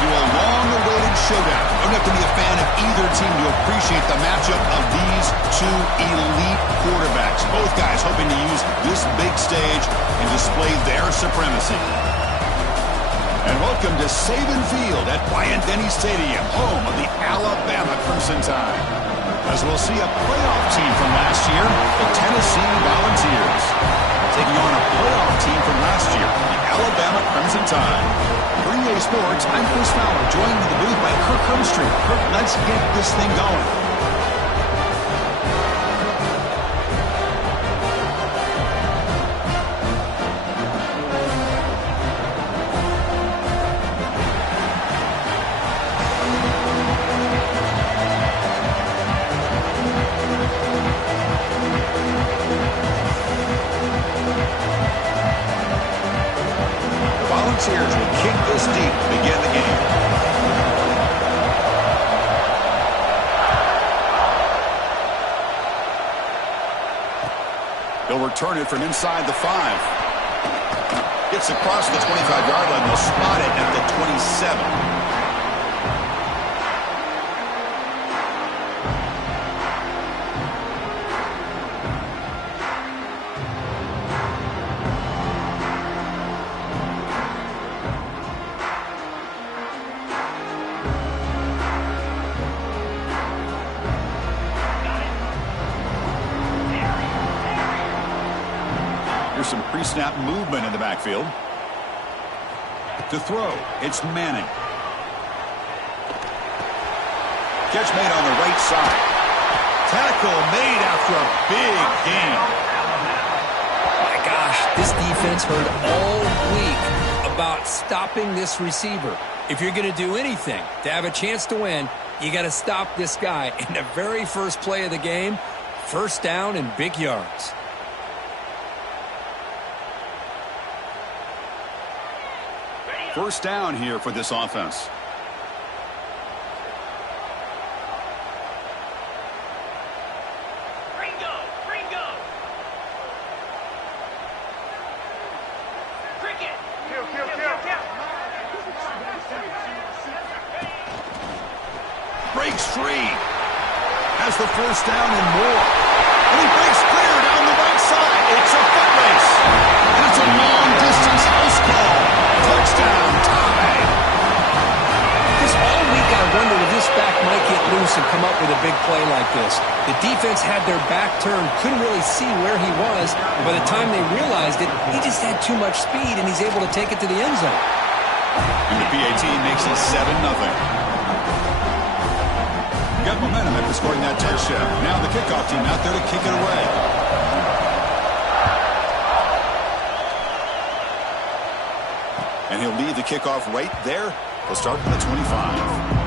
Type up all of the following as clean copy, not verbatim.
into a long-awaited showdown. You don't have to be a fan of either team to appreciate the matchup of these two elite quarterbacks. Both guys hoping to use this big stage and display their supremacy. And welcome to Saban Field at Bryant-Denny Stadium, home of the Alabama Crimson Tide. As we'll see a playoff team from last year, the Tennessee Volunteers, taking on a playoff team from last year, the Alabama Crimson Tide. For EA Sports, I'm Chris Fowler, joined in the booth by Kirk Hermstreet. Kirk, let's get this thing going. Volunteers will kick this deep to begin the game. They'll return it from inside the 5. Gets across the 25-yard line. They'll spot it at the 27. Some pre-snap movement in the backfield. To throw, it's Manning. Catch made on the right side. Tackle made after a big gain. My gosh, this defense heard all week about stopping this receiver. If you're going to do anything to have a chance to win, you got to stop this guy. In the very first play of the game, first down and big yards. First down here for this offense. Ringo! Cricket! Kill! Breaks free. Has the first down and more. And he breaks clear down the right side. It's a foot race. And it's a long-distance house call. Touchdown, Tide. This all week I wondered if this back might get loose and come up with a big play like this. The defense had their back turned, couldn't really see where he was. And by the time they realized it, he just had too much speed, and he's able to take it to the end zone. And the PAT makes it 7-0. Got momentum after scoring that touchdown. Now the kickoff team out there to kick it away. And he'll leave the kickoff right there. He'll start from the 25.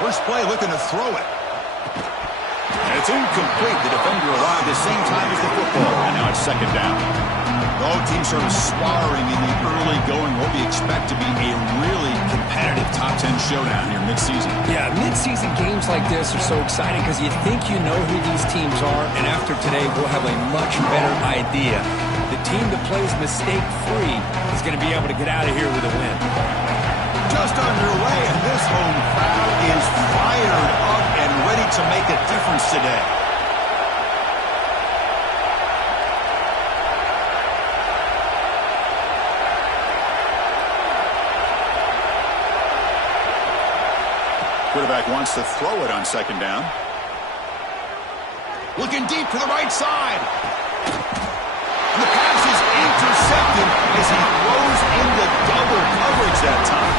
First play looking to throw it. And it's incomplete. The defender arrived at the same time as the football. And now it's second down. Both teams sort of sparring in the early going. What we expect to be a really competitive top 10 showdown here mid-season. Yeah, mid-season games like this are so exciting because you think you know who these teams are, and after today we'll have a much better idea. The team that plays mistake-free is going to be able to get out of here with a win. Just underway, and this home crowd is fired up and ready to make a difference today. Quarterback wants to throw it on second down. Looking deep to the right side. And the pass is intercepted as he throws into double coverage that time.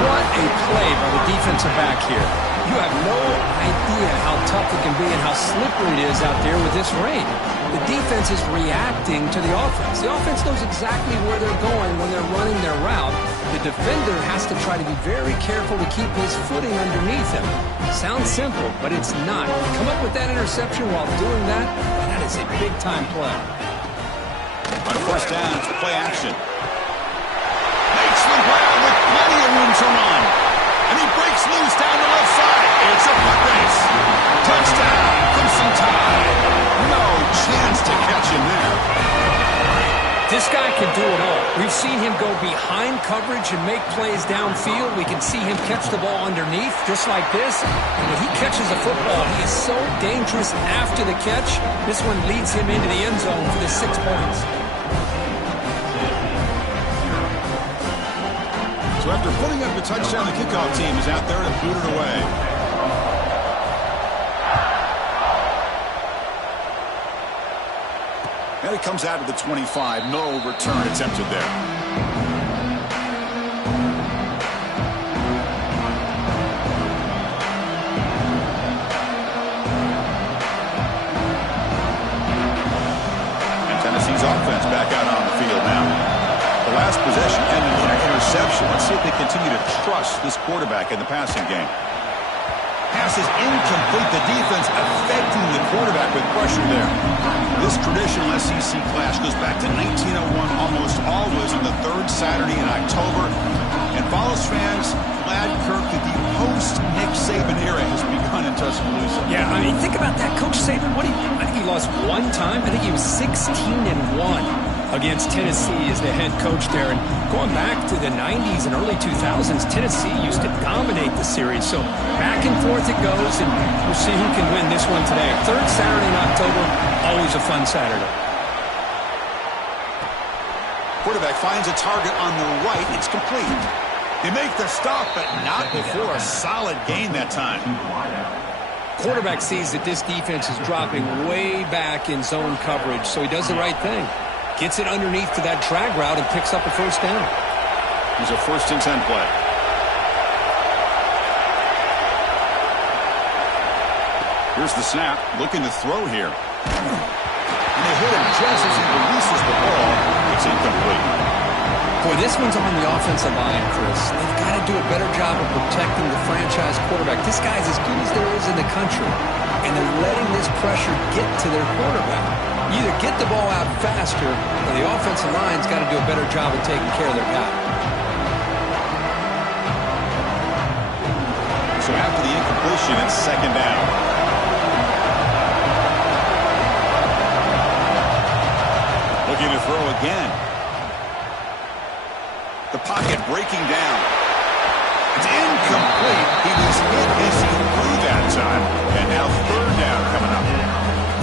What a play by the defensive back here. You have no idea idea how tough it can be and how slippery it is out there with this rain. The defense is reacting to the offense. The offense knows exactly where they're going when they're running their route. The defender has to try to be very careful to keep his footing underneath him. Sounds simple, but it's not. Come up with that interception while doing that, that is a big-time play. On first down, it's play action. Makes the ground with plenty of room to run. And he breaks loose down the left side. It's a foot race. Touchdown, Crimson Tide. No chance to catch him there. This guy can do it all. We've seen him go behind coverage and make plays downfield. We can see him catch the ball underneath, just like this. And when he catches a football, he is so dangerous after the catch. This one leads him into the end zone for the 6 points. So after putting up the touchdown, the kickoff team is out there to boot it away. And it comes out of the 25. No return attempted there. And Tennessee's offense back out on the field now. The last possession ended in an interception. Let's see if they continue to trust this quarterback in the passing game. Pass is incomplete. The defense affecting the quarterback with pressure there. This traditional SEC clash goes back to 1901 almost always on the third Saturday in October. And Vols fans glad, Kirk, that the post-Nick Saban era has begun in Tuscaloosa. Yeah, I mean, think about that. Coach Saban, I think he lost one time. I think he was 16-1. Against Tennessee as the head coach there. And going back to the 90s and early 2000s, Tennessee used to dominate the series. So back and forth it goes, and we'll see who can win this one today. Third Saturday in October, always a fun Saturday. Quarterback finds a target on the right. It's complete. They make the stop, but not before a solid gain that time. Quarterback sees that this defense is dropping way back in zone coverage, so he does the right thing. Gets it underneath to that drag route and picks up a first down. Here's a 1st and 10 play. Here's the snap. Looking to throw here. And they hit him just as he releases the ball. It's incomplete. Boy, this one's on the offensive line, Chris. They've got to do a better job of protecting the franchise quarterback. This guy's as good as there is in the country. And they're letting this pressure get to their quarterback. You either get the ball out faster, or the offensive line's got to do a better job of taking care of their guy. So after the incompletion, it's 2nd down. Looking to throw again. The pocket breaking down. It's incomplete. He was hit as he threw that time. And now 3rd down coming up.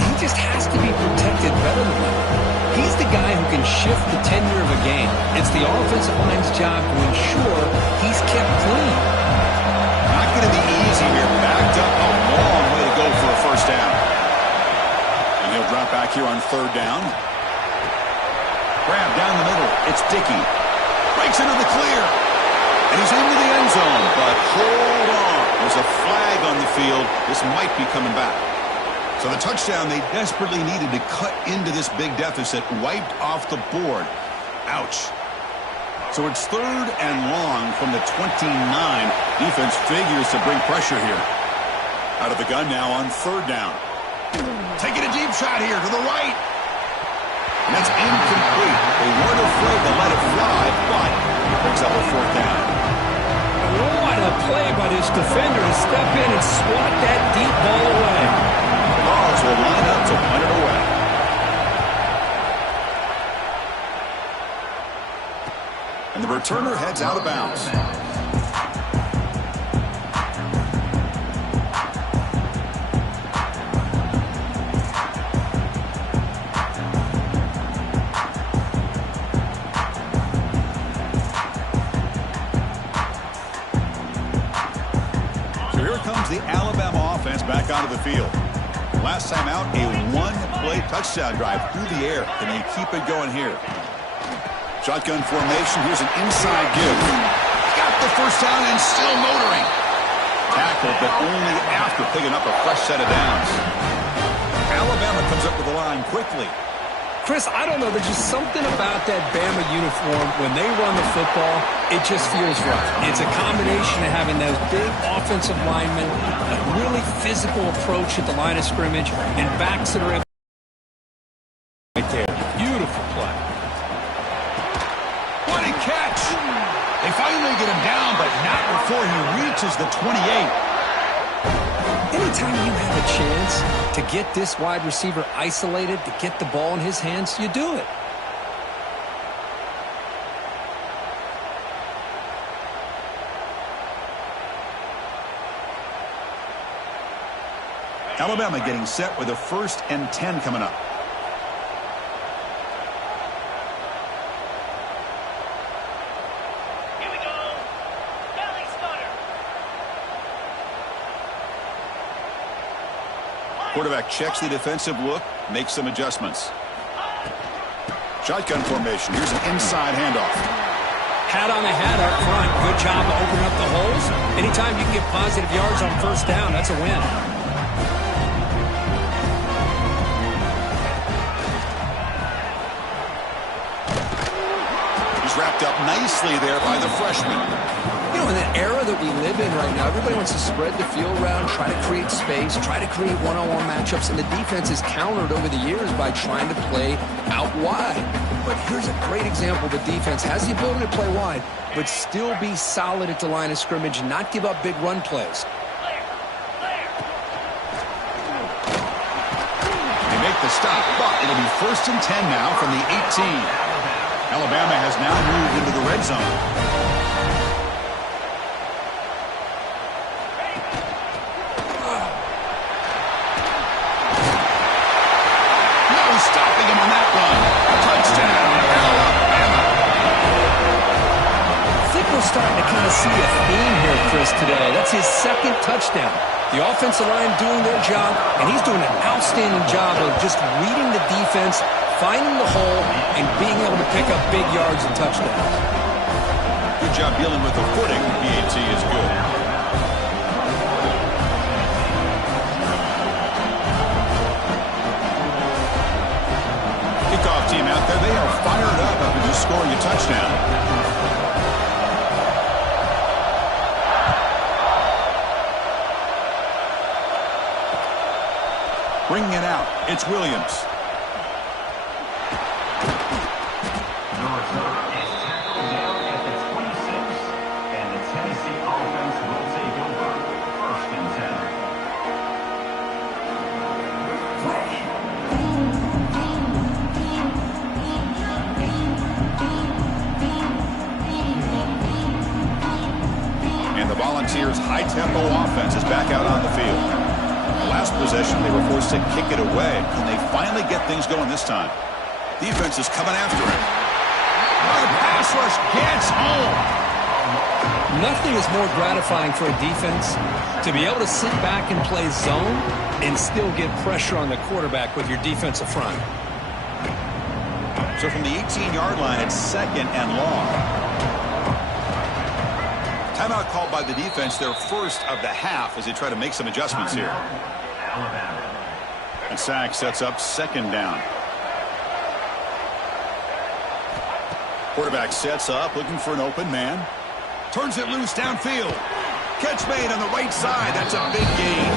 He just has to be protected better than that. He's the guy who can shift the tenure of a game. It's the offensive line's job to ensure he's kept clean. Not going to be easy here. Backed up a long way to go for a first down. And he'll drop back here on 3rd down. Grab down the middle. It's Dickey. Breaks into the clear. And he's into the end zone. But hold on. There's a flag on the field. This might be coming back. So the touchdown they desperately needed to cut into this big deficit wiped off the board. Ouch. So it's 3rd and long from the 29. Defense figures to bring pressure here. Out of the gun now on 3rd down. Taking a deep shot here to the right. And that's incomplete. They weren't afraid to let it fly, but he picks up a 4th down. What a play by this defender to step in and swat that deep ball away. Vols will line up to punt it away. And the returner heads out of bounds. So here comes the Alabama offense back onto the field. Last time out, a 1-play touchdown drive through the air. Can they keep it going here? Shotgun formation. Here's an inside give. Got the first down and still motoring. Tackled, but only after picking up a fresh set of downs. Alabama comes up with the line quickly. Chris, I don't know. There's just something about that Bama uniform. When they run the football, it just feels right. It's a combination of having those big offensive linemen, a really physical approach at the line of scrimmage, and backs that are able right there. Beautiful play. What a catch! They finally get him down, but not before he reaches the 28. Anytime you have a chance to get this wide receiver isolated, to get the ball in his hands, you do it. Alabama getting set with a 1st and 10 coming up. Quarterback checks the defensive look, makes some adjustments. Shotgun formation. Here's an inside handoff. Hat on the hat up front. Good job of opening up the holes. Anytime you can get positive yards on 1st down, that's a win. He's wrapped up nicely there by the freshman. You know, in the era that we live in right now, everybody wants to spread the field around, try to create space, try to create one-on-one matchups, and the defense is countered over the years by trying to play out wide. But here's a great example. The defense has the ability to play wide, but still be solid at the line of scrimmage and not give up big run plays. They make the stop, but it'll be 1st and 10 now from the 18. Alabama has now moved into the red zone. Stopping him on that run. Touchdown, Alabama. I think we're starting to kind of see a theme here, Chris, today. That's his 2nd touchdown. The offensive line doing their job, and he's doing an outstanding job of just reading the defense, finding the hole, and being able to pick up big yards and touchdowns. Good job dealing with the footing. BAT is good. Kickoff team out there. They are fired up after just scoring a touchdown. Bringing it out, it's Williams. Volunteers' high-tempo offense is back out on the field. Last possession, they were forced to kick it away, and they finally get things going this time. Defense is coming after him. Oh, the pass rush gets home. Nothing is more gratifying for a defense to be able to sit back and play zone and still get pressure on the quarterback with your defensive front. So from the 18-yard line, it's 2nd and long. Timeout called by the defense, their 1st of the half as they try to make some adjustments here. And sack sets up 2nd down. Quarterback sets up, looking for an open man. Turns it loose downfield. Catch made on the right side. That's a big gain.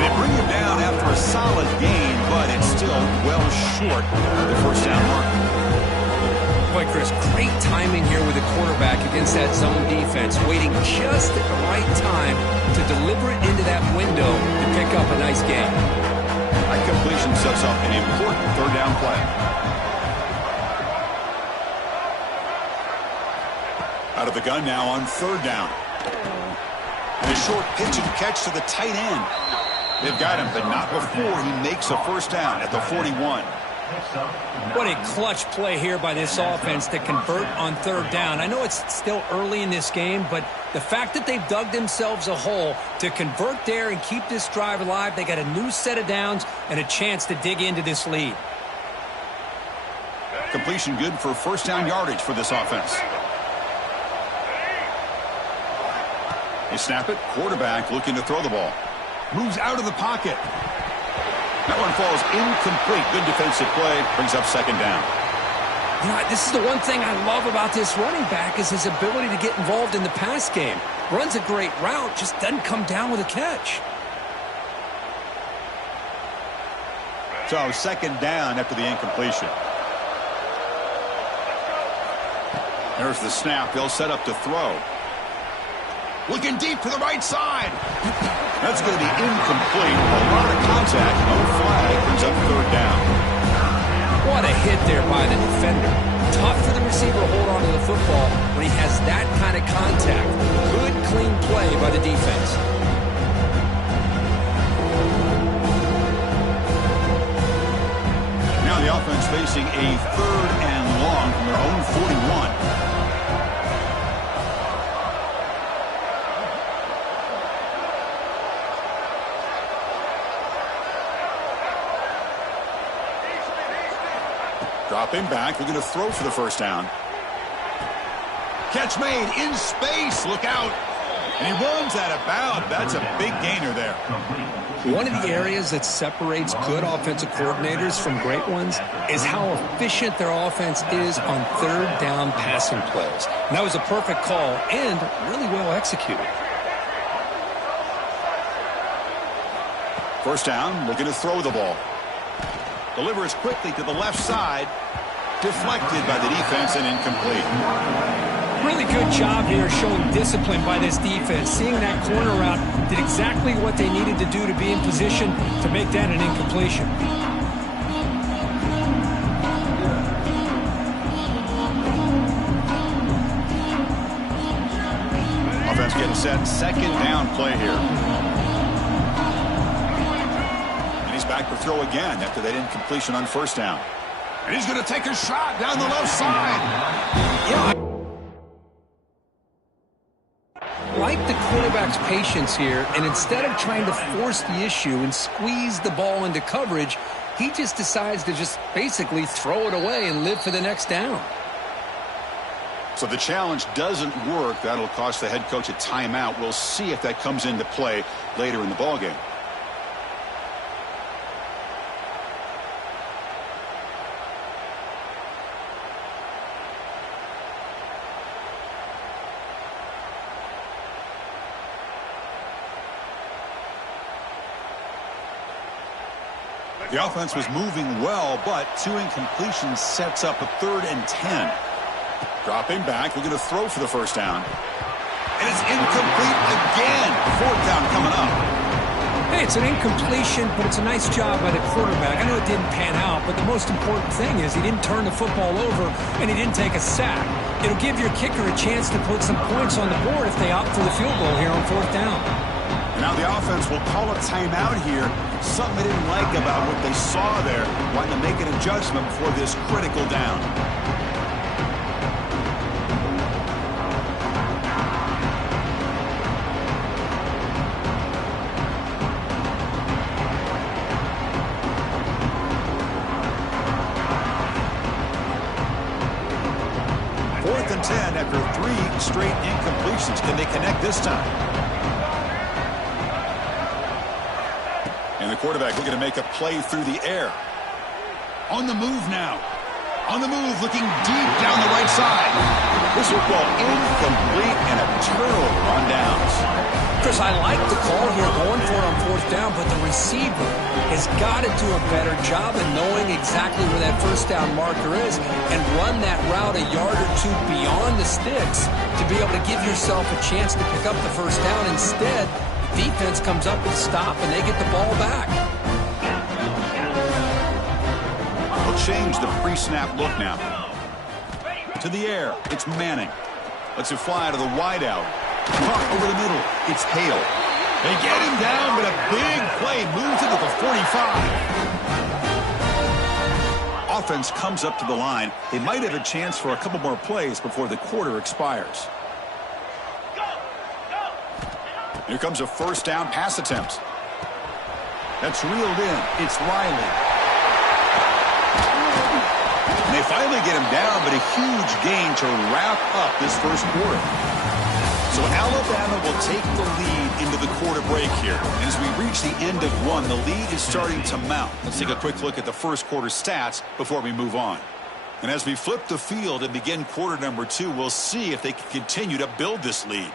They bring him down after a solid gain, but it's still well short of the 1st down mark. Boy, Chris, great timing here with the quarterback against that zone defense, waiting just at the right time to deliver it into that window to pick up a nice gain. That completion sets up an important 3rd down play. Out of the gun now on 3rd down. And a short pitch and catch to the tight end. They've got him, but not before he makes a 1st down at the 41. What a clutch play here by this offense to convert on 3rd down. I know it's still early in this game, but the fact that they've dug themselves a hole to convert there and keep this drive alive, they got a new set of downs and a chance to dig into this lead. Completion good for 1st down yardage for this offense. They snap it. Quarterback looking to throw the ball. Moves out of the pocket. That one falls incomplete. Good defensive play. Brings up second down. You know, this is the one thing I love about this running back is his ability to get involved in the pass game. Runs a great route, just doesn't come down with a catch. So second down after the incompletion. There's the snap. They'll set up to throw. Looking deep to the right side. That's going to be incomplete. A lot of contact. No flag. Brings up third down. What a hit there by the defender. Tough for the receiver to hold on to the football when he has that kind of contact. Good, clean play by the defense. Now the offense facing a third and long from their own 41. Dropping back, looking to throw for the first down. Catch made in space. Look out. And he runs out of bounds. That's a big gainer there. One of the areas that separates good offensive coordinators from great ones is how efficient their offense is on third down passing plays. And that was a perfect call and really well executed. First down, looking to throw the ball. Delivers quickly to the left side. Deflected by the defense and incomplete. Really good job here showing discipline by this defense. Seeing that corner route did exactly what they needed to do to be in position to make that an incompletion. Offense getting set. Second down play here. And he's back to throw again after that incompletion on first down. And he's going to take a shot down the left side. Yeah. I like the quarterback's patience here, and instead of trying to force the issue and squeeze the ball into coverage, he just decides to just basically throw it away and live for the next down. So the challenge doesn't work. That'll cost the head coach a timeout. We'll see if that comes into play later in the ballgame. The offense was moving well, but two incompletions sets up a 3rd and 10. Dropping back, we're going to throw for the first down. And it's incomplete again. Fourth down coming up. Hey, it's an incompletion, but it's a nice job by the quarterback. I know it didn't pan out, but the most important thing is he didn't turn the football over and he didn't take a sack. It'll give your kicker a chance to put some points on the board if they opt for the field goal here on fourth down. Now the offense will call a timeout here. Something they didn't like about what they saw there. Wanting to make an adjustment before this critical down. Fourth and 10 after 3 straight incompletions. Can they connect this time? And the quarterback looking to make a play through the air. On the move now. On the move, looking deep down the right side. This football incomplete and a turnover on downs. Chris, I like the call here going for it on fourth down, but the receiver has got to do a better job of knowing exactly where that first down marker is and run that route a yard or two beyond the sticks to be able to give yourself a chance to pick up the first down. Instead, defense comes up with a stop and they get the ball back. They'll change the pre-snap look now. To the air, it's Manning. Lets it fly to the wideout. Caught over the middle, it's Hale. They get him down, but a big play moves into the 45. Offense comes up to the line. They might have a chance for a couple more plays before the quarter expires. Here comes a first down pass attempt. That's reeled in. It's Riley. And they finally get him down, but a huge gain to wrap up this first quarter. So Alabama will take the lead into the quarter break here. And as we reach the end of one, the lead is starting to mount. Let's take a quick look at the first quarter stats before we move on. And as we flip the field and begin quarter number 2, we'll see if they can continue to build this lead.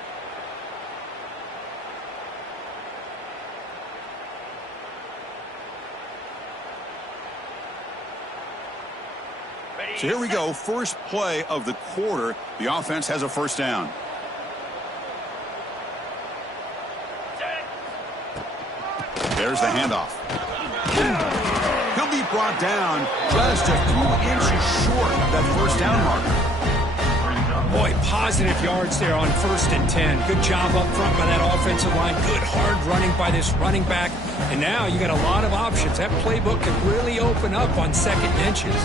So here we go, first play of the quarter. The offense has a first down. There's the handoff. He'll be brought down just a few inches short of that first down marker. Boy, positive yards there on 1st and 10. Good job up front by that offensive line. Good hard running by this running back. And now you got a lot of options. That playbook could really open up on 2nd and inches.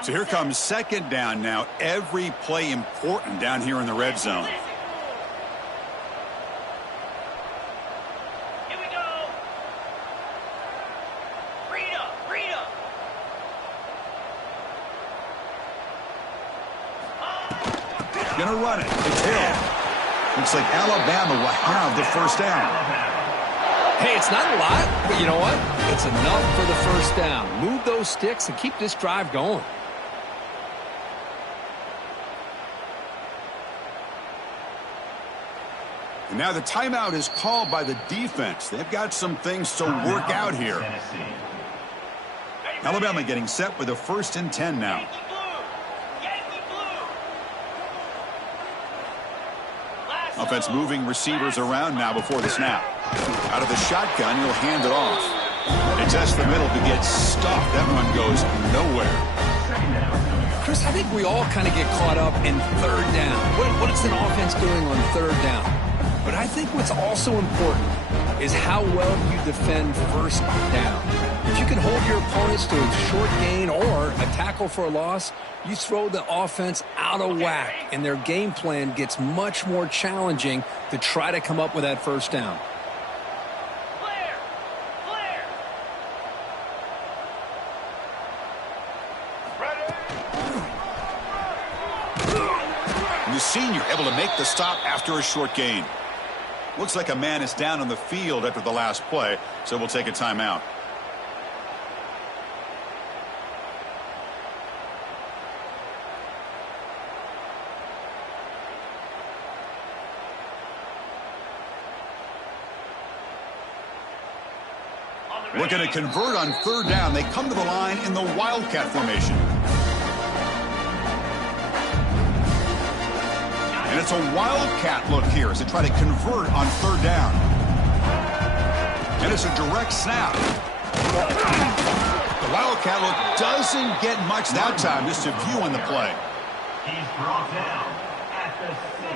So here comes 2nd down now. Every play important down here in the red zone. Here we go. Freedom. Gonna run it. It's Hill. Looks like Alabama will have the first down. Hey, it's not a lot, but you know what? It's enough for the first down. Move those sticks and keep this drive going. And now the timeout is called by the defense. They've got some things to work out here. Alabama getting set with a 1st and 10 now. Yankee blue. Offense moving receivers around now before the snap. Out of the shotgun, he'll hand it off. They test the middle to get stuffed. That one goes nowhere. Chris, I think we all kind of get caught up in 3rd down. What is an offense doing on 3rd down? But I think what's also important is how well you defend 1st down. If you can hold your opponents to a short gain or a tackle for a loss, you throw the offense out of whack, and their game plan gets much more challenging to try to come up with that 1st down. The senior able to make the stop after a short gain. Looks like a man is down on the field after the last play, so we'll take a timeout. Looking to convert on 3rd down. They come to the line in the Wildcat formation. And it's a Wildcat look here as they try to convert on 3rd down. And it's a direct snap. The Wildcat look doesn't get much that time, just a few on the play.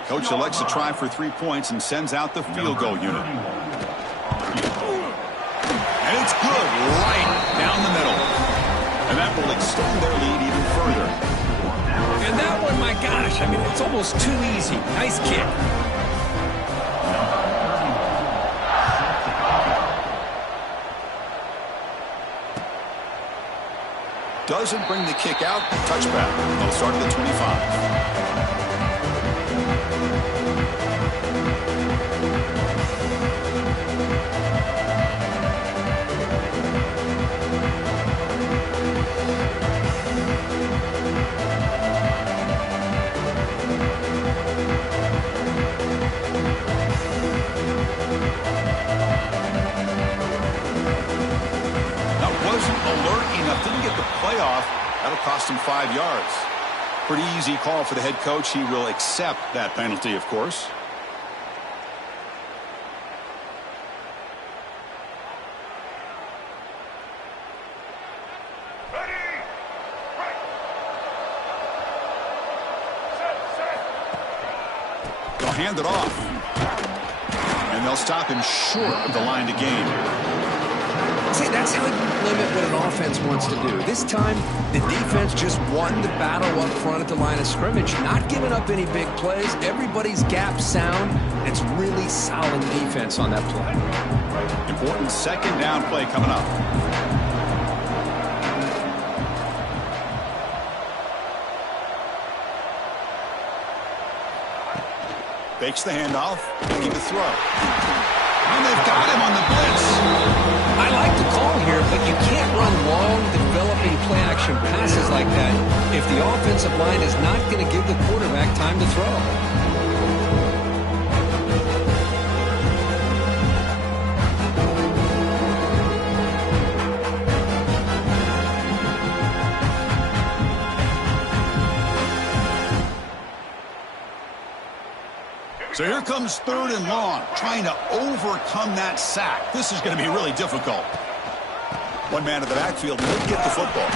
Coach elects to try for 3 points and sends out the field goal unit. And it's good, right down the middle. And that will extend their lead even further. And that one, my gosh, I mean, it's almost too easy. Nice kick. Doesn't bring the kick out. Touchback. They'll start at the 25. Didn't get the playoff. That'll cost him 5 yards. Pretty easy call for the head coach. He will accept that penalty, of course. They'll hand it off. And they'll stop him short of the line to gain. See, that's how you limit what an offense wants to do. This time, the defense just won the battle up front at the line of scrimmage, not giving up any big plays. Everybody's gap sound. It's really solid defense on that play. Important second down play coming up. Fakes the handoff, looking to throw. And they've got him on the blitz. I like the call here, but you can't run long, developing play-action passes like that if the offensive line is not going to give the quarterback time to throw. So here comes 3rd and long, trying to overcome that sack. This is going to be really difficult. One man in the backfield will get the football.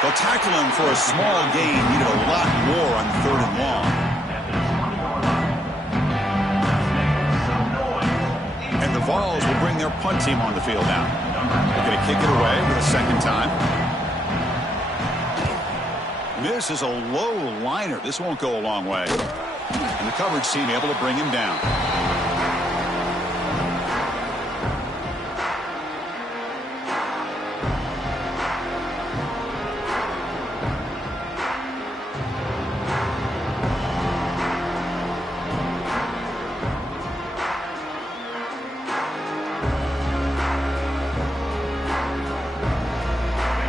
They'll tackle him for a small gain. Needed a lot more on 3rd and long. And the Vols will bring their punt team on the field now. They're going to kick it away for the second time. This is a low liner. This won't go a long way. And the coverage team able to bring him down.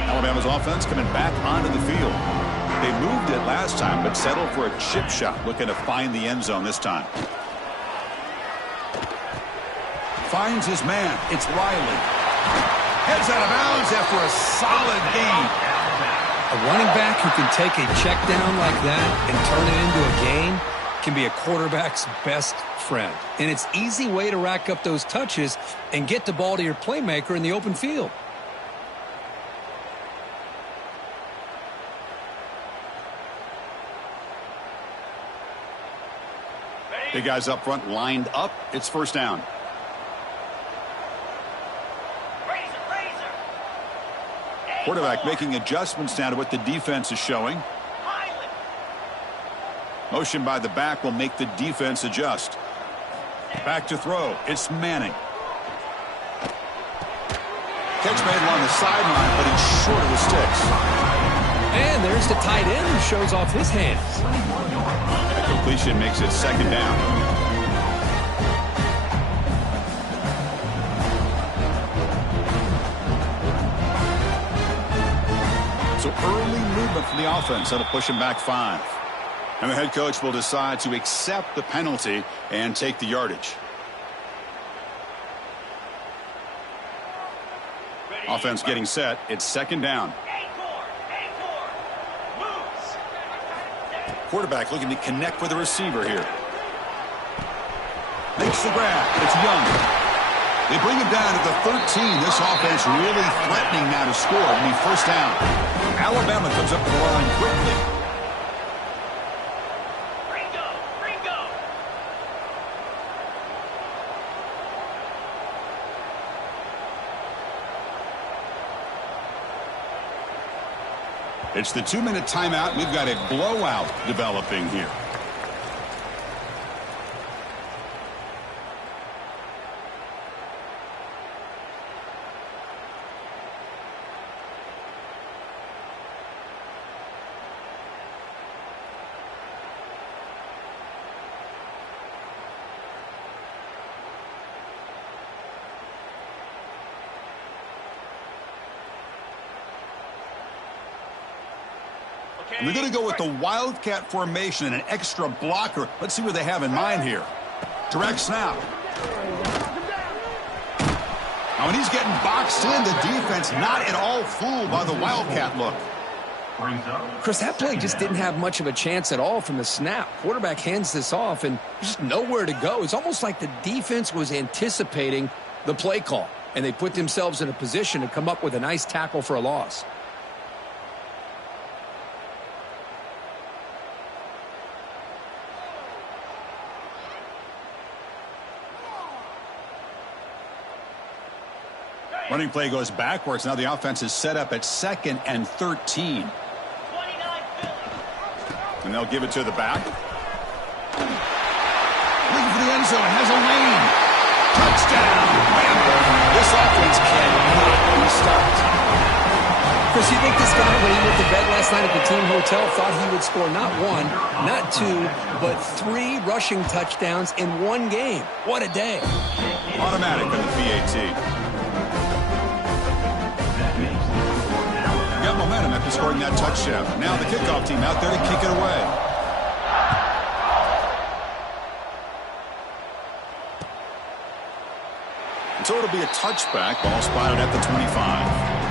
Alabama's offense coming back onto the field. They moved it last time, but settled for a chip shot, looking to find the end zone this time. Finds his man. It's Riley. Heads out of bounds after a solid gain. A running back who can take a check down like that and turn it into a gain can be a quarterback's best friend. And it's an easy way to rack up those touches and get the ball to your playmaker in the open field. The guys up front lined up. It's 1st down. Quarterback making adjustments now to what the defense is showing. Motion by the back will make the defense adjust. Back to throw. It's Manning. Catch made along the sideline, but he's short of the sticks. And there's the tight end who shows off his hands. Completion makes it 2nd down. So early movement from the offense that'll push him back 5. And the head coach will decide to accept the penalty and take the yardage. Offense getting set. It's 2nd down. Quarterback looking to connect with the receiver here. Makes the grab. It's Young. They bring him down to the 13. This offense really threatening now to score. It'll be 1st down. Alabama comes up to the line quickly. It's the 2-minute timeout. We've got a blowout developing here. And they're going to go with the Wildcat formation and an extra blocker. Let's see what they have in mind here. Direct snap. Now, when he's getting boxed in, the defense not at all fooled by the Wildcat look. Chris, that play just didn't have much of a chance at all from the snap. Quarterback hands this off, and there's just nowhere to go. It's almost like the defense was anticipating the play call, and they put themselves in a position to come up with a nice tackle for a loss. Running play goes backwards. Now the offense is set up at 2nd and 13. 29 Philly. And they'll give it to the back. Looking for the end zone. Has a lane. Touchdown. This offense cannot be stopped. Chris, you think this guy, when he went to bed last night at the team hotel, thought he would score not 1, not 2, but 3 rushing touchdowns in one game? What a day. Automatic on the PAT. Got momentum after scoring that touchdown. Now the kickoff team out there to kick it away. And so it'll be a touchback. Ball spotted at the 25.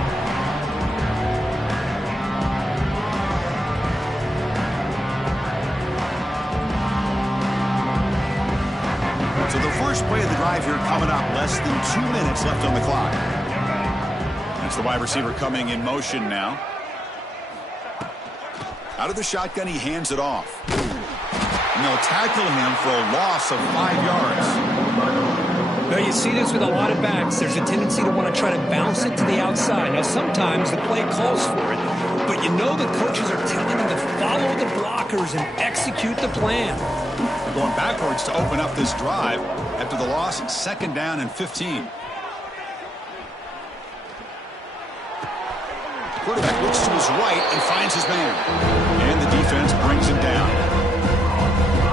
So the first play of the drive here coming up. Less than 2 minutes left on the clock. That's the wide receiver coming in motion now. Out of the shotgun, he hands it off. And they'll tackle him for a loss of 5 yards. Now, you see this with a lot of backs. There's a tendency to want to try to bounce it to the outside. Now, sometimes the play calls for it, but you know the coaches are telling them to follow the blockers and execute the plan. They're going backwards to open up this drive after the loss, 2nd down and 15. Quarterback looks to his right and finds his man. And the defense brings him down.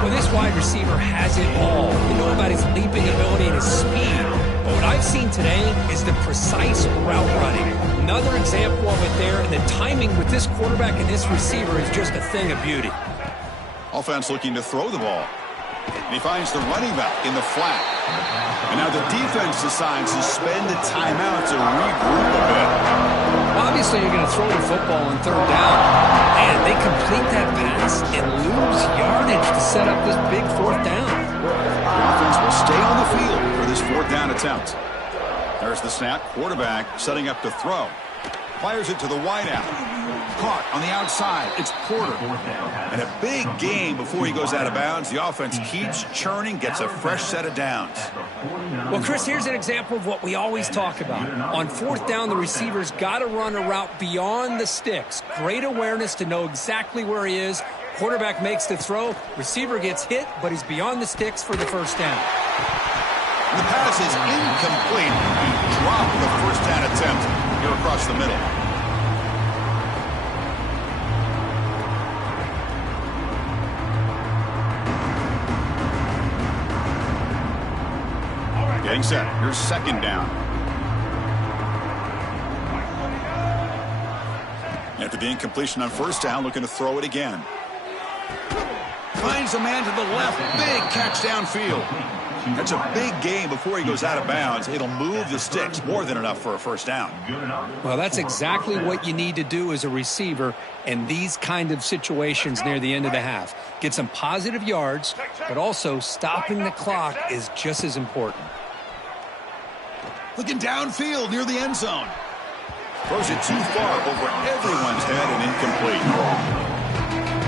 Well, this wide receiver has it all. You know about his leaping ability and his speed. But what I've seen today is the precise route running. Another example of it there, and the timing with this quarterback and this receiver is just a thing of beauty. Offense looking to throw the ball. And he finds the running back in the flat. And now the defense decides to spend a timeout to regroup a bit. Well, obviously, you're going to throw the football on 3rd down. And they complete that pass and lose yardage to set up this big 4th down. The offense will stay on the field for this 4th down attempt. There's the snap. Quarterback setting up to throw. Fires it to the wideout. Caught on the outside. It's Porter. And a big game before he goes out of bounds. The offense keeps churning, gets a fresh set of downs. Well, Chris, here's an example of what we always talk about. On 4th down, the receiver's got to run a route beyond the sticks. Great awareness to know exactly where he is. Quarterback makes the throw. Receiver gets hit, but he's beyond the sticks for the 1st down. The pass is incomplete. He dropped the 1st down attempt here across the middle. Getting set. Here's 2nd down. After the incompletion on 1st down, looking to throw it again. Finds a man to the left. Big catch downfield. That's a big game before he goes out of bounds. It'll move the sticks. More than enough for a 1st down. Well, that's exactly what you need to do as a receiver in these kind of situations near the end of the half. Get some positive yards, but also stopping the clock is just as important. Looking downfield near the end zone. Throws it too far over everyone's head and incomplete.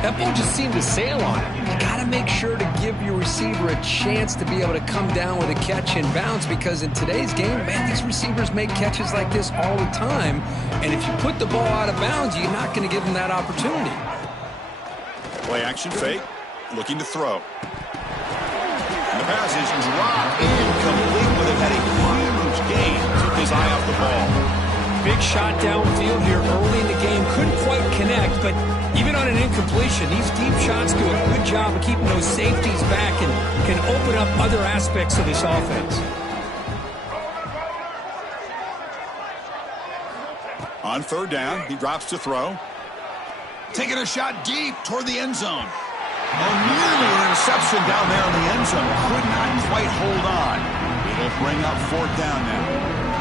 That ball just seemed to sail on him. You got to make sure to give your receiver a chance to be able to come down with a catch and bounce, because in today's game, man, these receivers make catches like this all the time. And if you put the ball out of bounds, you're not going to give them that opportunity. Play action fake. Looking to throw. And the pass is dropped incomplete, but they've had a huge gain. Took his eye off the ball. Big shot downfield here early in the game. Couldn't quite connect, but even on an incompletion, these deep shots do a good job of keeping those safeties back and can open up other aspects of this offense. On 3rd down, he drops to throw. Taking a shot deep toward the end zone. Oh, nearly an interception down there in the end zone. Could not quite hold on. It'll bring up 4th down now.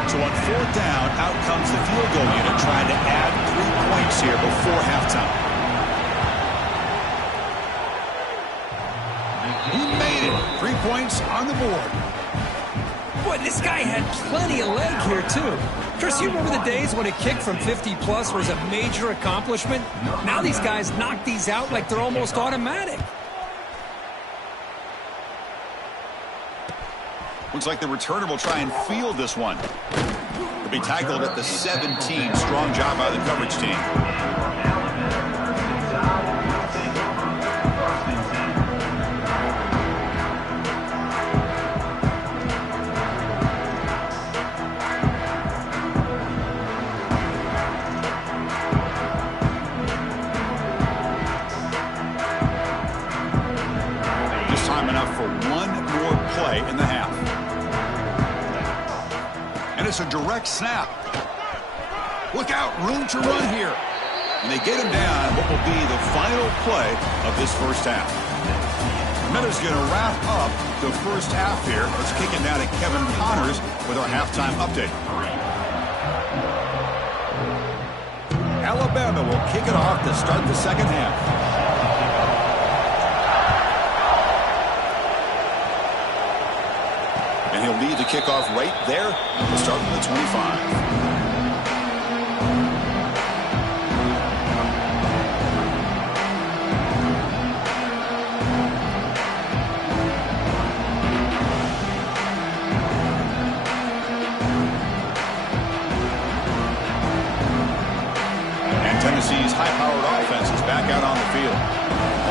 So on 4th down, out comes the field goal unit trying to add 3 points here before halftime. He made it. 3 points on the board. Boy, this guy had plenty of leg here, too. Chris, you remember the days when a kick from 50-plus was a major accomplishment? Now these guys knock these out like they're almost automatic. Looks like the returner will try and field this one. The Be tackled at the 17. Strong job by the coverage team. Just time enough for one more play in the half. And it's a direct snap. Look out, room to run here. And they get him down what will be the final play of this first half. Meta's going to wrap up the first half here. Let's kick it down to Kevin Connors with our halftime update. Alabama will kick it off to start the second half. And he'll lead the kickoff right there to start from the 25. And Tennessee's high-powered offense is back out on the field.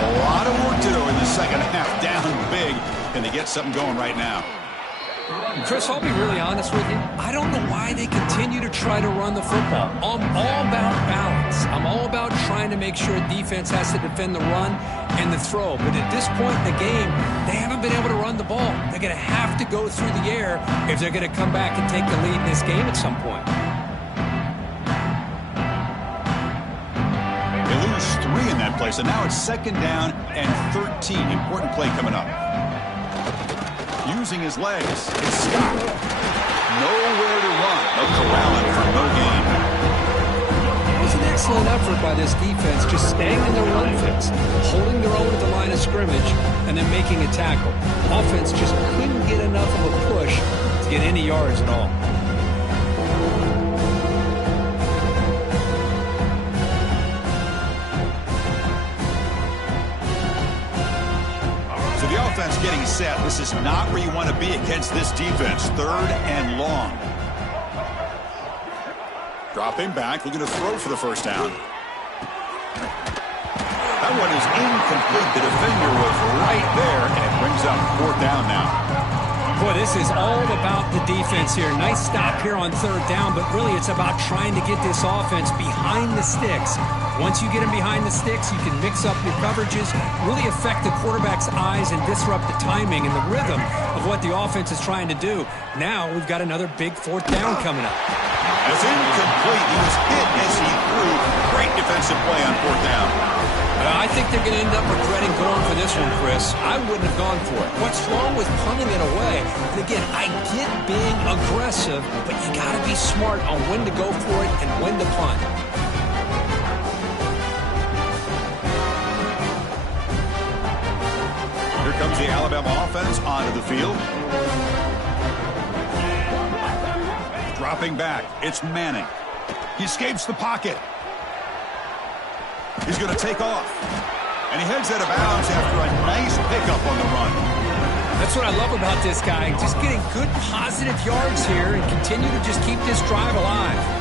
A lot of work to do in the second half, down big, and they get something going right now. Chris, I'll be really honest with you. I don't know why they continue to try to run the football. I'm all about balance. I'm all about trying to make sure defense has to defend the run and the throw. But at this point in the game, they haven't been able to run the ball. They're going to have to go through the air if they're going to come back and take the lead in this game at some point. They lose 3 in that play, so now it's second down and 13. Important play coming up. Using his legs, it's Scott. Nowhere to run. No corralling for no gain. It was an excellent effort by this defense, just staying in their run fix, holding their own at the line of scrimmage, and then making a tackle. Offense just couldn't get enough of a push to get any yards at all. Offense getting set. This is not where you want to be against this defense. 3rd and long. Dropping back, looking to throw for the first down. That one is incomplete. The defender was right there, and it brings up 4th down now. Boy, this is all about the defense here. Nice stop here on 3rd down, but really it's about trying to get this offense behind the sticks. Once you get them behind the sticks, you can mix up your coverages, really affect the quarterback's eyes and disrupt the timing and the rhythm of what the offense is trying to do. Now we've got another big 4th down coming up. It's incomplete. He was hit as he threw. Great defensive play on 4th down. I think they're going to end up regretting going for this one, Chris. I wouldn't have gone for it. What's wrong with punting it away? And again, I get being aggressive, but you got to be smart on when to go for it and when to punt. Here comes the Alabama offense onto the field. Dropping back, it's Manning. He escapes the pocket. He's going to take off. And he heads out of bounds after a nice pickup on the run. That's what I love about this guy. Just getting good positive yards here and continue to just keep this drive alive.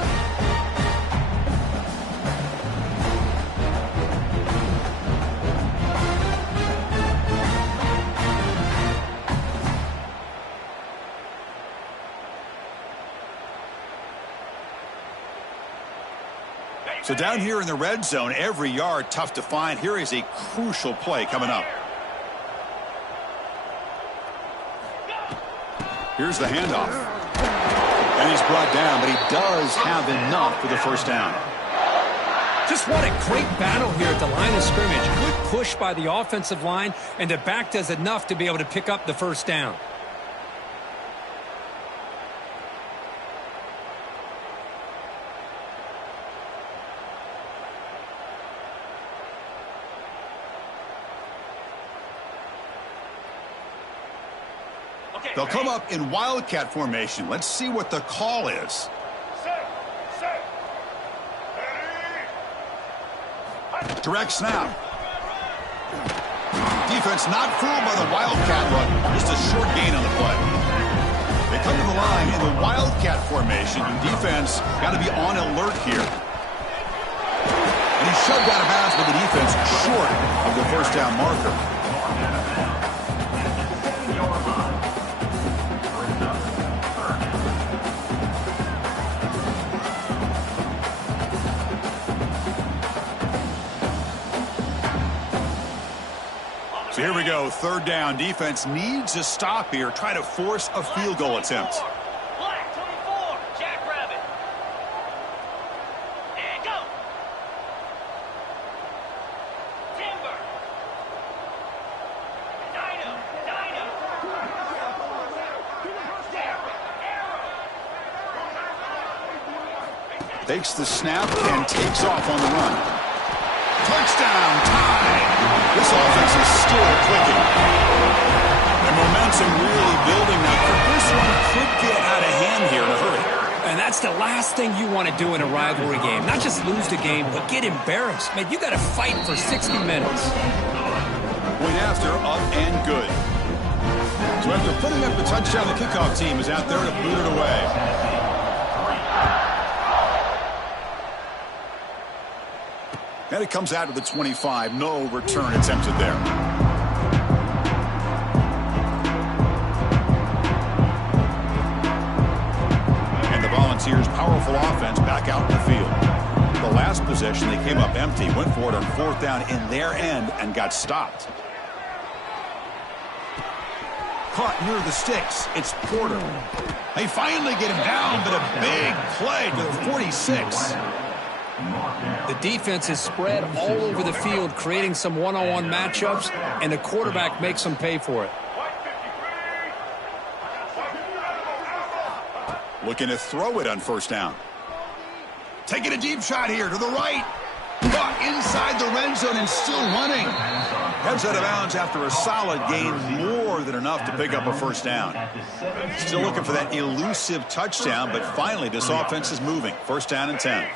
So down here in the red zone, every yard tough to find. Here is a crucial play coming up. Here's the handoff. And he's brought down, but he does have enough for the first down. Just what a great battle here at the line of scrimmage. Good push by the offensive line, and the back does enough to be able to pick up the first down. They'll come up in wildcat formation. Let's see what the call is. Direct snap. Defense not fooled by the wildcat look. Just a short gain on the play. They come to the line in the Wildcat formation. Defense got to be on alert here. And he shoved out of bounds with the defense short of the first down marker. So here we go, third down. Defense needs a stop here. Try to force a field goal attempt. Black 24, Jackrabbit. And go. Timber. Dino. Takes the snap and takes off on the run. Touchdown, tie. This offense is still clicking. And momentum really building now. This one could get out of hand here in a hurry. And that's the last thing you want to do in a rivalry game. Not just lose the game, but get embarrassed. Man, you got to fight for 60 minutes. Point after, up and good. So after putting up the touchdown, the kickoff team is out there to boot it away. And it comes out to the 25. No return attempted there. And the Volunteers' powerful offense back out in the field. The last possession, they came up empty, went for it on fourth down in their end, and got stopped. Caught near the sticks. It's Porter. They finally get him down, but a big play to the 46. The defense is spread all over the field, creating some one-on-one matchups, and the quarterback makes them pay for it. Looking to throw it on first down. Taking a deep shot here to the right. Caught inside the red zone and still running. Heads out of bounds after a solid gain, more than enough to pick up a first down. Still looking for that elusive touchdown, but finally this offense is moving. First down and 10.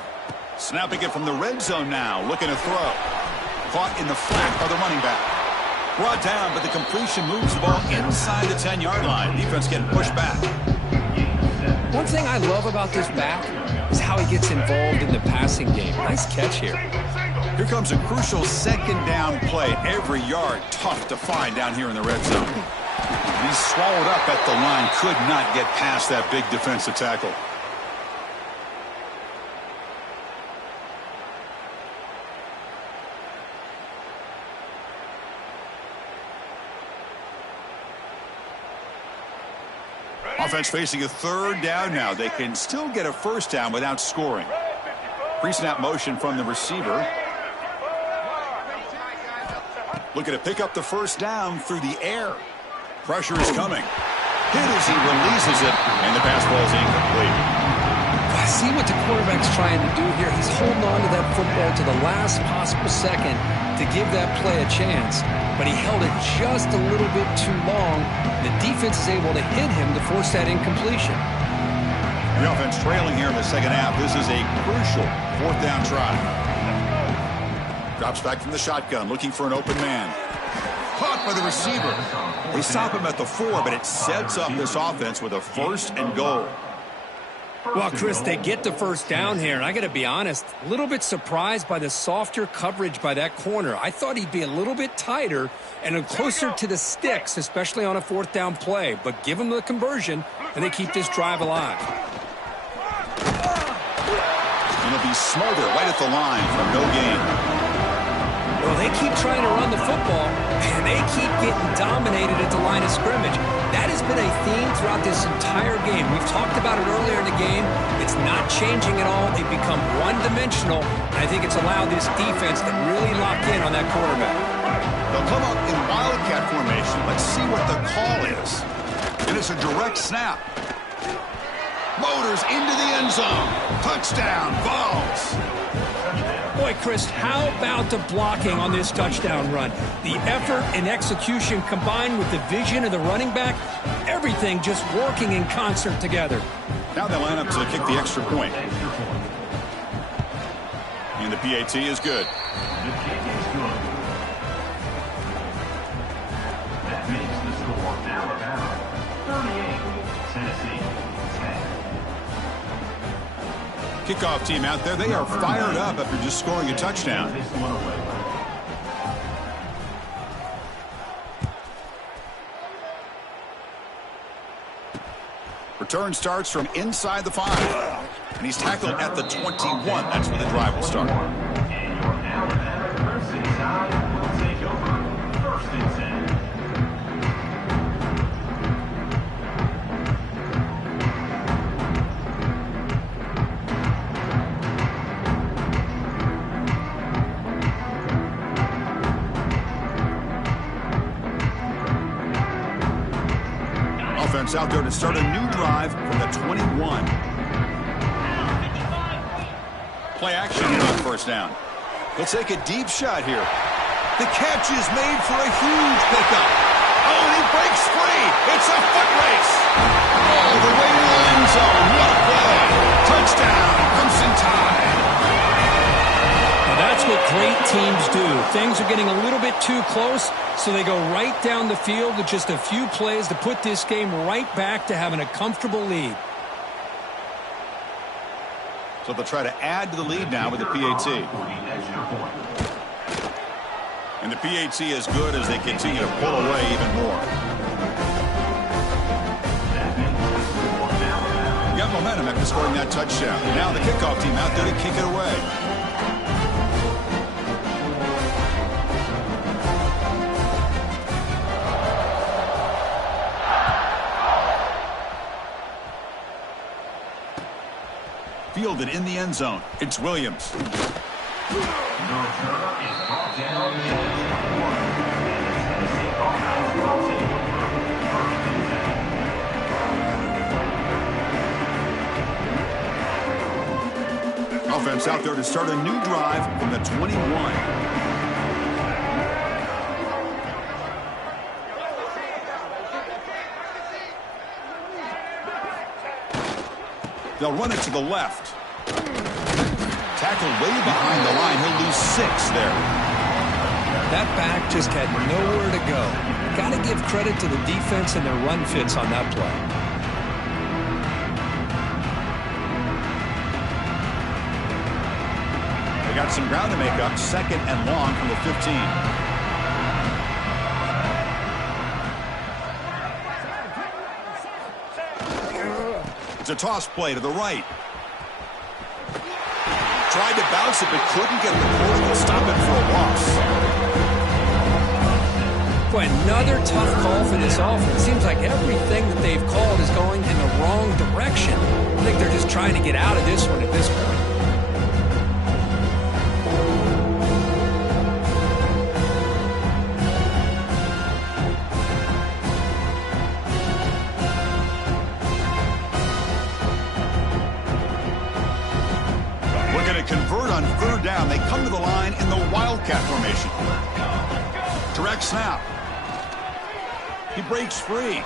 Snapping it from the red zone now, looking to throw. Caught in the flat by the running back. Brought down, but the completion moves the ball inside the 10-yard line. Defense getting pushed back. One thing I love about this back is how he gets involved in the passing game. Nice catch here. Here comes a crucial second down play. Every yard tough to find down here in the red zone. He's swallowed up at the line. Could not get past that big defensive tackle. Offense facing a third down now. They can still get a first down without scoring. Pre-snap motion from the receiver. Looking to pick up the first down through the air. Pressure is coming. Hit as he releases it, and the pass ball is incomplete. I see what the quarterback's trying to do here. He's holding on to that football to the last possible second to give that play a chance. But he held it just a little bit too long. The defense is able to hit him to force that incompletion. The offense trailing here in the second half. This is a crucial fourth down try. Drops back from the shotgun, looking for an open man. Caught by the receiver. They stop him at the 4, but it sets up this offense with a first and goal. Well, Chris, they get the first down here, and I got to be honest, a little bit surprised by the softer coverage by that corner. I thought he'd be a little bit tighter and closer to the sticks, especially on a fourth down play. But give them the conversion, and they keep this drive alive. It'll be Smolder right at the line for no gain. Well, they keep trying to run the football, and they keep getting dominated at the line of scrimmage. That has been a theme throughout this entire game. We've talked about it earlier in the game. It's not changing at all. They've become one-dimensional, and I think it's allowed this defense to really lock in on that quarterback. They'll come up in Wildcat formation. Let's see what the call is. And it's a direct snap. Motors into the end zone. Touchdown, Vols. Boy, Chris, how about the blocking on this touchdown run? The effort and execution combined with the vision of the running back, everything just working in concert together. Now they line up to kick the extra point. And the PAT is good. That makes the score Alabama 38, Tennessee. Kickoff team out there, they are fired up after just scoring a touchdown. Return starts from inside the 5. And he's tackled at the 21. That's where the drive will start. And your Alabama Crimson Tide will take over first and 10. Offense out there to start a new drive from the 21. Play action on first down. He'll take a deep shot here. The catch is made for a huge pickup. Oh, and he breaks free. It's a foot race. All the way to the end zone. What a play. Touchdown, Crimson Tide. Now that's what great teams do. Things are getting a little bit too close, so they go right down the field with just a few plays to put this game right back to having a comfortable lead. So they'll try to add to the lead now with the PAT. And the PAT is good as they continue to pull away even more. Got momentum after scoring that touchdown. Now the kickoff team out there to kick it away. Fielded in the end zone. It's Williams. Offense out there to start a new drive from the 21. They'll run it to the left. Tackled way behind the line. He'll lose 6 there. That back just had nowhere to go. Got to give credit to the defense and their run fits on that play. They got some ground to make up. 2nd and long from the 15. It's a toss play to the right. Tried to bounce it, but couldn't get the corner. Will stop it for a loss. Boy, another tough call for this offense. Seems like everything that they've called is going in the wrong direction. I think they're just trying to get out of this one at this point. Convert on 3rd down. They come to the line in the Wildcat formation. Direct snap. He breaks free.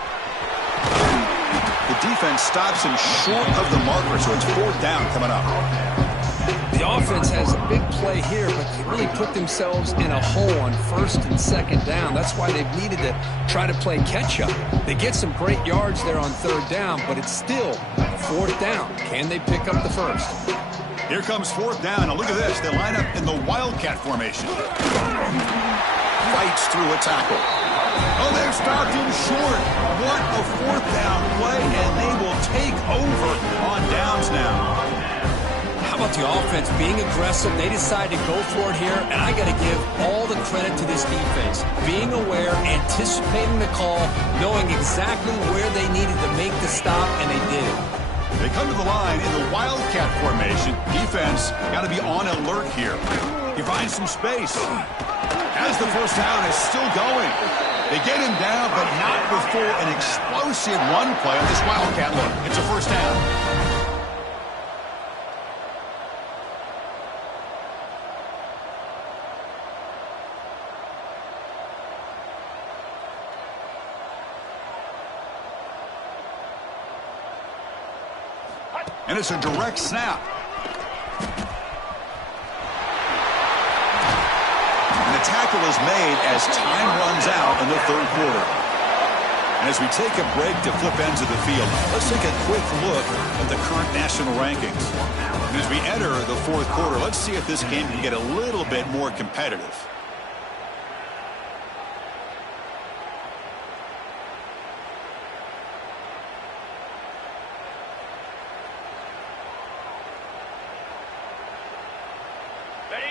The defense stops him short of the marker, so it's 4th down coming up. The offense has a big play here, but they really put themselves in a hole on 1st and 2nd down. That's why they've needed to try to play catch-up. They get some great yards there on 3rd down, but it's still 4th down. Can they pick up the 1st? Here comes 4th down. Now look at this. They line up in the Wildcat formation. Fights through a tackle. Oh, they've stopped him short. What a 4th down play, and they will take over on downs now. How about the offense being aggressive? They decide to go for it here, and I got to give all the credit to this defense. Being aware, anticipating the call, knowing exactly where they needed to make the stop, and they did it. They come to the line in the Wildcat formation. Defense got to be on alert here. He finds some space. As the 1st down is still going. They get him down, but not before an explosive run play on this Wildcat look. It's a 1st down. And it's a direct snap. And the tackle is made as time runs out in the 3rd quarter. And as we take a break to flip ends of the field, let's take a quick look at the current national rankings. And as we enter the fourth quarter, let's see if this game can get a little bit more competitive.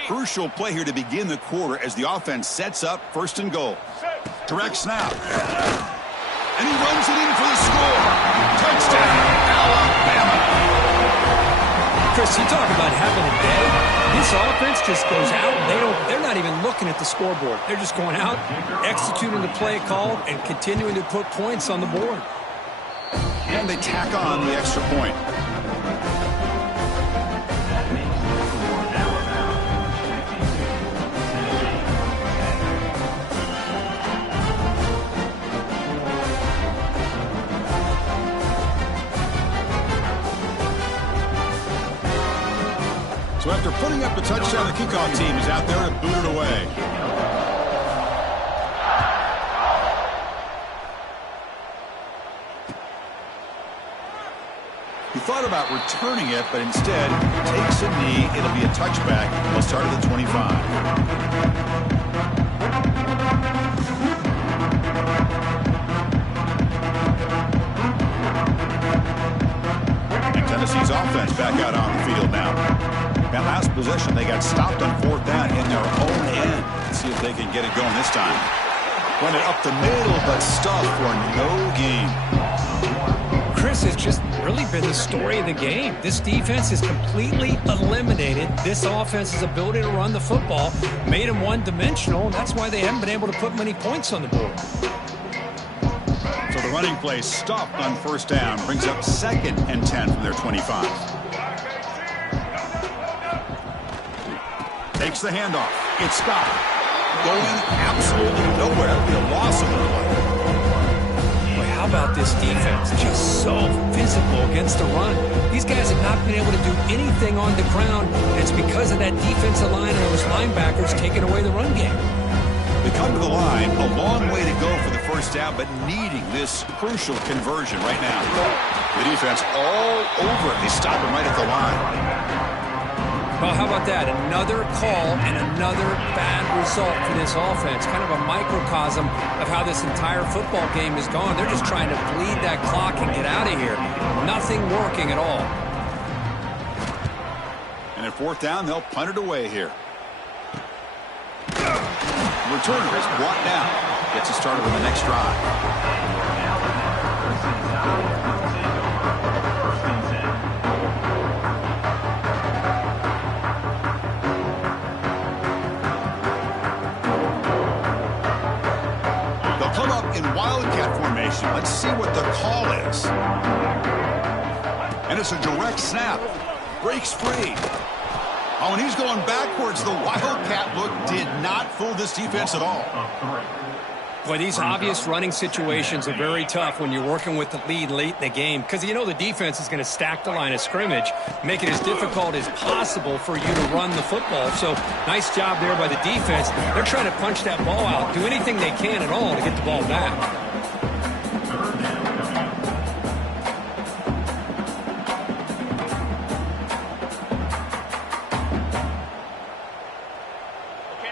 Crucial play here to begin the quarter as the offense sets up first and goal. Direct snap. And he runs it in for the score. Touchdown, Alabama. Chris, you talk about having a day. This offense just goes out. They're not even looking at the scoreboard. They're just going out, executing the play called, and continuing to put points on the board. And they tack on the extra point. So after putting up the touchdown, the kickoff team is out there to boot it away. He thought about returning it, but instead takes a knee. It'll be a touchback. He'll start at the 25. And Tennessee's offense back out on the field now. That last possession, they got stopped on fourth down in their own end. Let's see if they can get it going this time. Run it up the middle, but stuffed for no gain. Chris, has just really been the story of the game. This defense has completely eliminated this offense's ability to run the football, made them one-dimensional, and that's why they haven't been able to put many points on the board. So the running play stopped on first down, brings up 2nd and 10 from their 25. Takes the handoff. It's Scott. Going absolutely nowhere. That would be a loss of the play. Boy, how about this defense? Just so physical against the run. These guys have not been able to do anything on the ground, and it's because of that defensive line and those linebackers taking away the run game. They come to the line, a long way to go for the first down, but needing this crucial conversion right now. The defense all over it. They stop him right at the line. Well, how about that? Another call and another bad result for this offense. Kind of a microcosm of how this entire football game is gone. They're just trying to bleed that clock and get out of here. Nothing working at all. And at fourth down, they'll punt it away here. The returner is brought down. Gets us started on the next drive. Come up in wildcat formation. Let's see what the call is. And it's a direct snap. Breaks free. Oh, and he's going backwards. The wildcat look did not fool this defense at all. Boy, these obvious running situations are very tough when you're working with the lead late in the game because you know the defense is going to stack the line of scrimmage, make it as difficult as possible for you to run the football. So nice job there by the defense. They're trying to punch that ball out, do anything they can at all to get the ball back.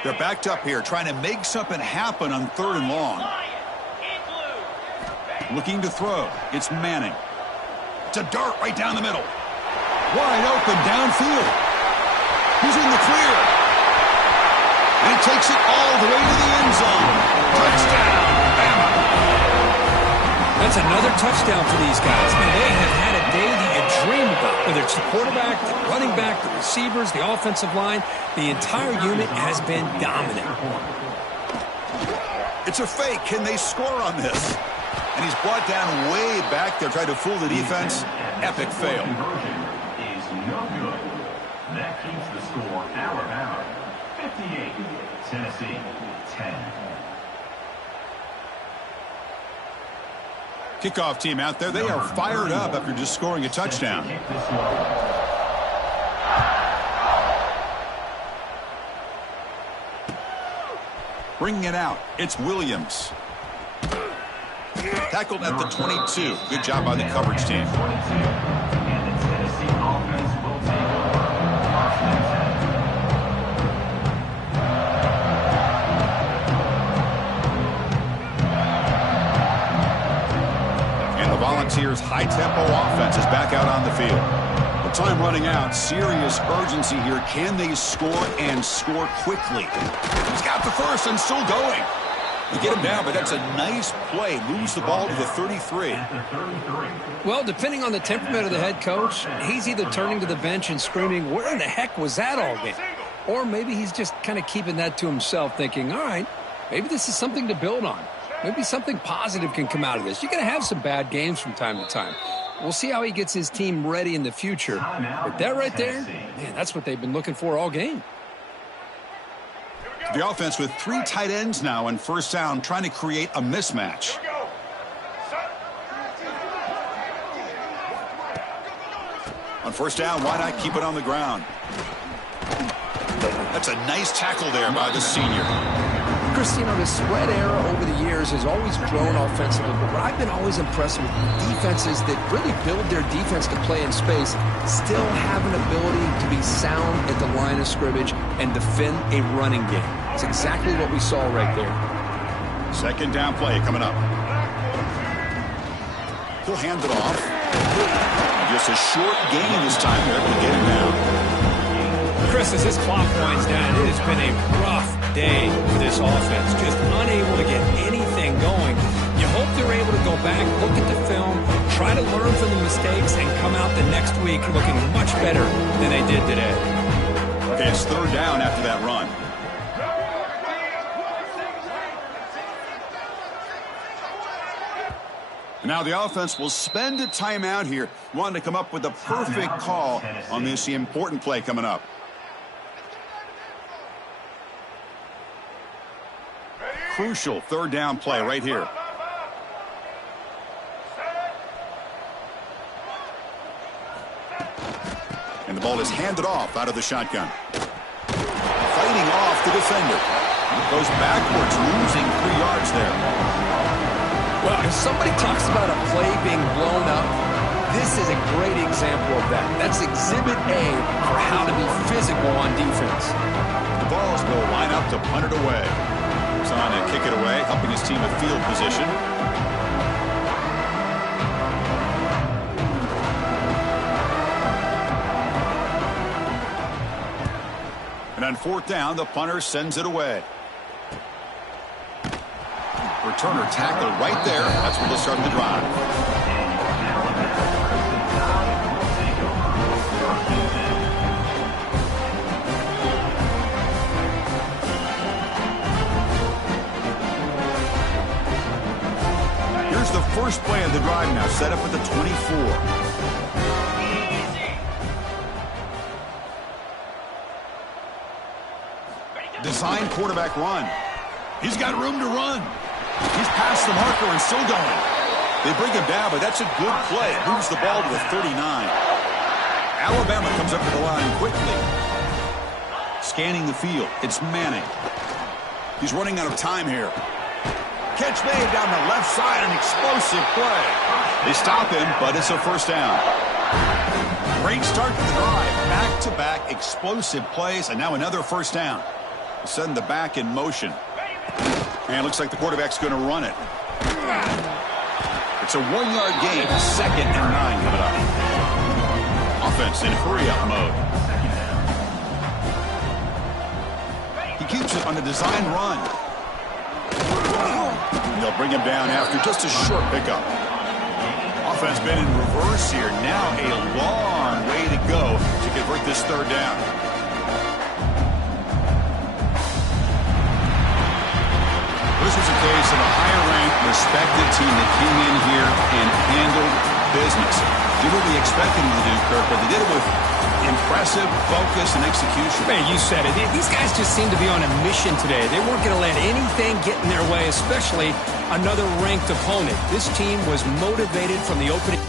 They're backed up here, trying to make something happen on 3rd and long. Looking to throw. It's Manning. It's a dart right down the middle. Wide open downfield. He's in the clear. And he takes it all the way to the end zone. Touchdown, Bama. That's another touchdown for these guys. Man, they have had a day that you dream about. Whether it's the quarterback, the running back, the receivers, the offensive line, the entire unit has been dominant. It's a fake. Can they score on this? And he's brought down way back there, trying to fool the defense. Epic fail. Is no good. That keeps the score Alabama 58, Tennessee 10. Kickoff team out there. They are fired up after just scoring a touchdown. Bringing it out. It's Williams. Tackled at the 22. Good job by the coverage team. 22, and the Tennessee offense will take over. First and 10. And the Volunteers' high-tempo offense is back out on the field. The time running out. Serious urgency here. Can they score and score quickly? He's got the first and still going. You get him down, but that's a nice play. Moves the ball to the 33. Well, depending on the temperament of the head coach, he's either turning to the bench and screaming, where in the heck was that all game? Or maybe he's just kind of keeping that to himself, thinking, all right, maybe this is something to build on. Maybe something positive can come out of this. You're going to have some bad games from time to time. We'll see how he gets his team ready in the future. But that right there, man, that's what they've been looking for all game. The offense with 3 tight ends now in first down, trying to create a mismatch. On first down, why not keep it on the ground? That's a nice tackle there by the senior. Christine, the spread era over the years has always grown offensively, but what I've been always impressed with defenses that really build their defense to play in space still have an ability to be sound at the line of scrimmage and defend a running game. It's exactly what we saw right there. Second down play coming up. He'll hand it off. Just a short gain this time. They're able to get him down. Chris, as this clock winds down, it has been a rough day for this offense. Just unable to get anything going. You hope they're able to go back, look at the film, try to learn from the mistakes, and come out the next week looking much better than they did today. Okay, it's third down after that run. Now the offense will spend a timeout here. Wanting to come up with the perfect call on this important play coming up. Crucial third down play right here. And the ball is handed off out of the shotgun. Fighting off the defender. Goes backwards, losing 3 yards there. Well, if somebody talks about a play being blown up, this is a great example of that. That's Exhibit A for how to be physical on defense. The Vols will line up to punt it away. He's on to kick it away, helping his team with field position. And on fourth down, the punter sends it away. Returner tackle right there. That's where they'll start the drive. Here's the first play of the drive now, set up at the 24. Design quarterback run. He's got room to run. He's past the marker and still going. They bring him down, but that's a good play. Moves the ball to the 39. Alabama comes up to the line quickly. Scanning the field. It's Manning. He's running out of time here. Catch made down the left side, an explosive play. They stop him, but it's a first down. Great start to the drive. Back-to-back explosive plays, and now another first down. Send the back in motion. And it looks like the quarterback's going to run it. It's a 1-yard gain. 2nd and 9 coming up. Offense in hurry-up mode. He keeps it on a design run. They'll bring him down after just a short pickup. Offense been in reverse here. Now a long way to go to convert this third down. This was a case of a higher-ranked, respected team that came in here and handled business. Did what we expected them to do, Kirk, but they did it with impressive focus and execution. Man, you said it. These guys just seem to be on a mission today. They weren't going to let anything get in their way, especially another ranked opponent. This team was motivated from the opening.